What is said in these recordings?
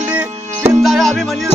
கொண்டு பின்தாக அபிமன்யு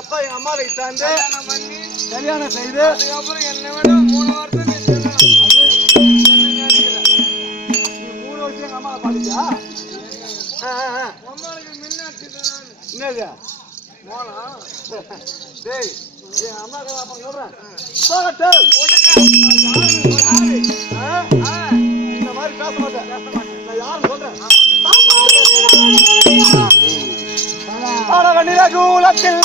அப்பா எங்க அம்மாவை சார்ந்து கல்யாணம் பண்ணி கல்யாணம் செய்து அதுக்கப்புறம் என்னை விட 3 வருஷம் நீ சொல்லணும். நீ 3 வருஷம் எங்க அம்மாவை பாத்துச்சா? உங்களுக்கு முன்னாடி என்னது போலாம். டேய் என் அம்மாவை அப்ப சொல்றேன் போகட்டும். இந்த மாதிரி பேச மாட்டேன் நான் யாரும் சொல்றேன். நிலகூலத்தில்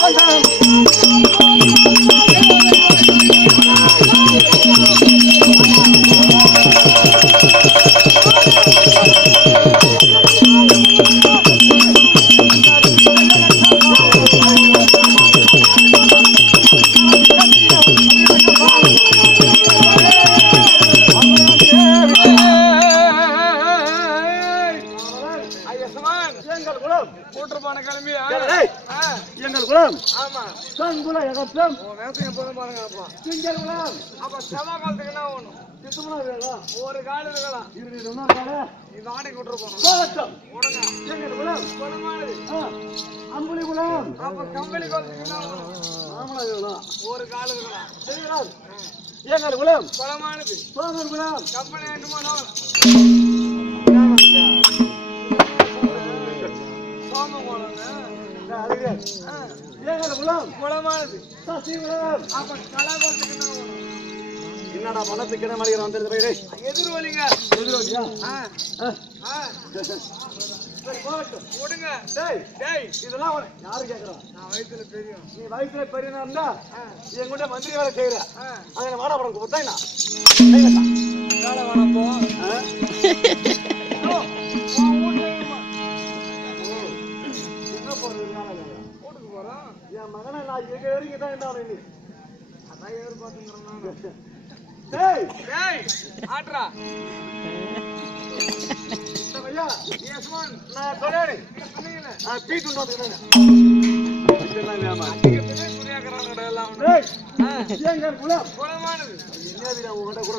கூட்டுப்பான கிளம்பி எங்கள் குலம் ஆமா கண்குல எகத்தம் வேசம் போதும் பாருங்க. அப்பா திங்கள் குலம் அப்ப செவ்வாய் காலத்துக்கு என்ன ஒண்ணும் சித்தமனா வேணும் ஒரு காடு இருக்கலாம். இது இன்னொரு கால இது ஆடைக்கு விட்டுரு போனோம். போகட்டும். உடனே எங்கள் குலம் குளமானது அம்புலி குலம் அப்ப கம்பெனி காலத்துக்கு என்ன ஒண்ணும் ஆமலா வேணும் ஒரு காடு இருக்கலாம். சரிங்களா? எங்கள் குலம் குளமானது சோமன் குலம் கம்பெனி வேண்டுமானோ சோம குளங்க எங்கள் குலம் குளமானது சசி குலம் அப்ப கலாகுலத்துக்கு என்ன ஒண்ணும் என்னடா பணத்துக்கு என்ன மாதிரி வந்துருது போயிடு எதிர்வலிங்க எதிரோடியா சரி போகட்டும். விடுங்க. டேய் டேய் இதெல்லாம் யாரு கேட்கறான்? நான் வயசுல தெரியும். நீ வயசுல பெரியனா இருந்தா என் கூட மந்திரி வேலை செய்யற அங்க வாடா படம் கொடுத்தா என்ன வேலை வேணாம் போ. என்ன போறது வீட்டுக்கு போறோம். என் மகனை நான் எங்க வரைக்கும் தான் என்ன நீ அதான் எதிர்பார்த்துங்கிறேன். டேய் டேய் ஆட்ரா ஐயா யஸ்மான் நான் சொல்றேன் நீங்க சொன்னீங்களே நான் பீட் உண்டு வந்துக்கிறேன் அதிகத்திலே புரியாக்குறாங்க எல்லாம். எங்கள் குலம் குளமானது என்ன உங்கள்கிட்ட கூட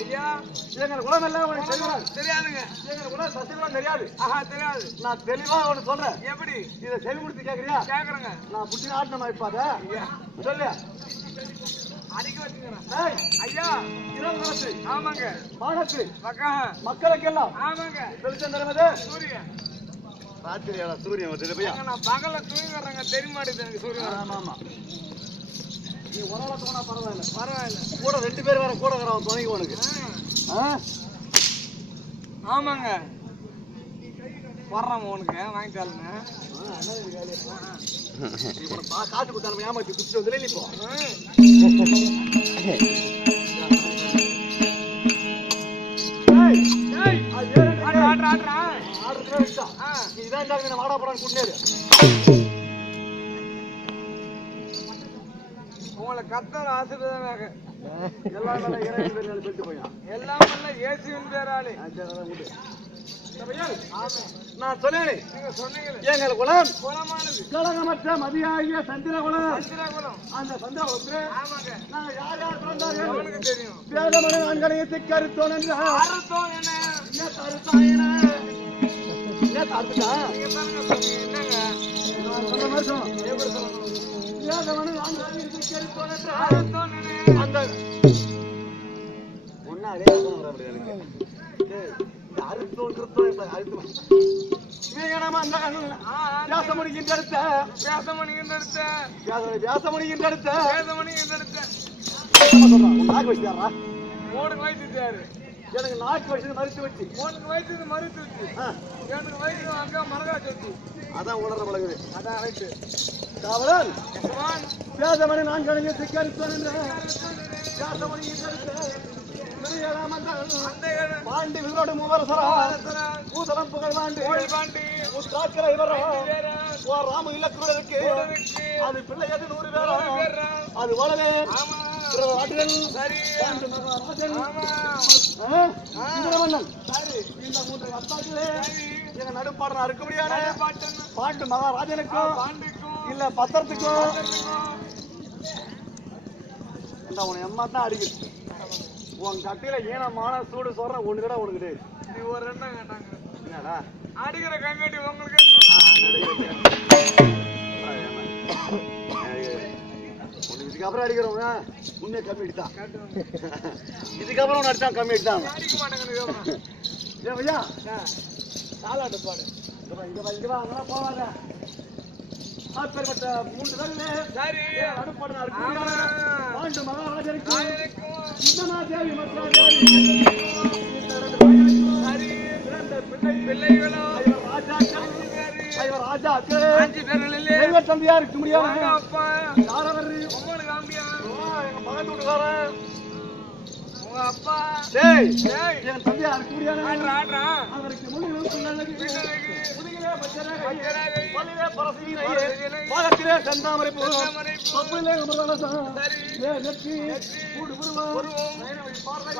ஐயா எங்கள் குலம் எல்லாம் உனக்கு தெரியாது. தெரியாதுங்க. எங்கள் குலம் சத்தியகுலம் தெரியாது. ஆஹா தெரியாது. நான் தெளிவா ஒண்ணு சொல்றேன். எப்படி இதை செவி கொடுத்து கேக்குறியா? கேக்குறேங்க. நான் புட்டி நாட்டமா இப்பாத சொல்லு அடிக்க வச்சுக்கிறேன். டேய் ஐயா இரவு காலத்து ஆமாங்க வானத்து பக்காக மக்களுக்கெல்லாம் ஆமாங்க வெளிச்சம் தருவது சூரியன். ராத்திரியாடா சூரியன் வந்து பையா. நான் பகல்ல தூங்குறேங்க தெரிய மாட்டேங்குது எனக்கு சூரியன். ஆமா ஆமா நீ ஒரு ஆளா போனா பரவாயில்ல. பரவாயில்ல. கூட 2 பேர் வேற கூட வரான் துணைக்கு உனக்கு. ஆமாங்க வர்றோம் உனக்கு வாங்கிட்டாலுங்க. காசு கொடுத்தாலும் ஏமாத்தி குடிச்சு வந்து நீ போ. நீதான் வாடா படம் கூட்டினேரு உங்களை கத்தர் ஆசீர்வாதமாக எல்லாம் போயிட்டு போயா எல்லாம் ஏசிவின் பேராளி. நான் சொன்னேன் நீங்க சொன்னீங்களே எங்கள் குலம் குளமானது கலகமற்ற மதியாகிய சந்திரகுலம். சந்திரகுலம். அந்த சந்திரகுலத்துல ஆமாங்க நாங்க யார் யார் பிறந்தார்கள் அவனுக்கு தெரியும். வேதமனை நான்களையத்தை கருத்தோன் என்று அறுத்தோம் என்ன என்ன தருத்தாயின என்ன தருத்தா நீங்க பாருங்க சொன்னீங்க. என்னங்க நான் சொன்ன மாதிரி சொன்னோம். எப்படி சொல்லணும்? வேதமனை நான்களையத்தை கருத்தோன் என்று அறுத்தோம் என்ன அந்த ஒன்னாலே அப்படி எனக்கு அறுத்தோன் கிருத்தோன் அறுத்து வியாசமணியின் அடுத்த வேசமணியின் அடுத்த வியாசமணியின் அடுத்த வேசமணியின் அடுத்த நாக்கு வச்சுட்டாரா? 3 வயசு எனக்கு நாக்கு வச்சு மறுத்து வச்சு 3 வயசு மறுத்து வச்சு எனக்கு வயசு அக்கா மரகா வச்சு அதான் உணர பழகுது. அதான் ரைட்டு. காவலன் வேதமணி நான் கணிய சிக்கரித்தோன் என்ற பாண்டி விரோடு மூவரசரா பூதலம் புகழ் பாண்டி உத்தாக்கிற இவரா ராம இலக்குறதுக்கு அது பிள்ளை எது 100 பேரா அது போலவே இந்த 3 அத்தாக்களே எங்க நடுப்பாடுற அறுக்க முடியாது. பாண்டு மகாராஜனுக்கும் இல்ல பத்திரத்துக்கும் உன எம்மா தான் அடிக்குது. உன் கட்டில ஈனமான சூடு சொல்ற ஒண்ணு கூட உனக்கு நீ ஒரு ரெண்டா கேட்டாங்க என்னடா அடிக்கிற கங்கட்டி உங்களுக்கு இதுக்கப்புறம் அடிக்கிறவங்க உண்மையை கம்மி தான் இதுக்கப்புறம் ஒன்று அடிச்சா கம்மி தான் அடிக்க மாட்டாங்க ஏன் ஐயா தாளாட்டு பாடு இங்க வா அங்கெல்லாம் போவாங்க அப்பேற்பட்ட 3 பேர்ல சரி அடுப்பாடு பாண்டு மகாராஜருக்கு நாயனுக்கும் சுந்தனா தேவி மத்ராதேவி சரி இரண்டு பிள்ளைகளும் இவர் ராஜாக்கு 5 பேர்களிலே தெய்வ தந்தையா இருக்க முடியாது அப்பா யாரவர் உங்களுக்கு காம்பியா எங்க மகன் வீட்டுக்காரன் உங்க அப்பா டேய் டேய் என் தந்தையா இருக்க முடியாது ஆடுறா அவருக்கு முன்னிலும் சொல்லலகு முதுகிலே பச்சராகை பல்லிலே பரசீனை பாதத்திலே செந்தாமரை பூ பப்பிலே அமரலசம் சரி ஏ நெற்றி கூடு புருவம் உருவம் பார்வை